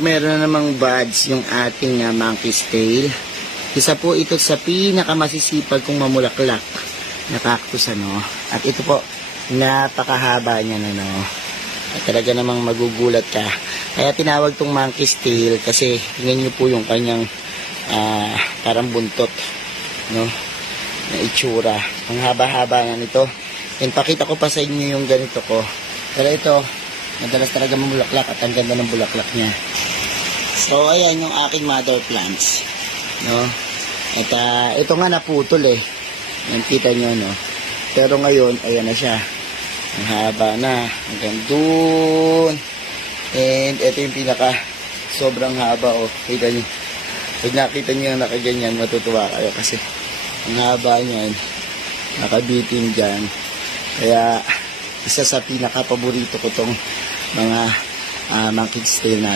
Meron na namang buds yung ating monkey's tail. Isa po ito sa pinakamasisipag kong mamulaklak na cactus, ano. At ito po, napakahaba niya, ano. At talaga namang magugulat ka. Kaya tinawag tong monkey's tail kasi tingnan niyo po yung kanyang parang buntot, no, na itsura. Ang haba-haba na nito. And pakita ko pa sa inyo yung ganito ko. Pero ito, madalas talaga mamulaklak at ang ganda ng bulaklak niya. So, ayan yung aking mother plants, no. At ito nga naputol eh. Yan, kita nyo, no. Pero ngayon, ayan na siya. Ang haba na. Hanggang dun. And ito yung pinaka sobrang haba, oh. Kita nyo. Pag nakita nyo yung nakaganyan, matutuwa kayo kasi ang haba niyan, nakabitin dyan. Kaya isa sa pinaka-paborito ko tong mga monkey's tail na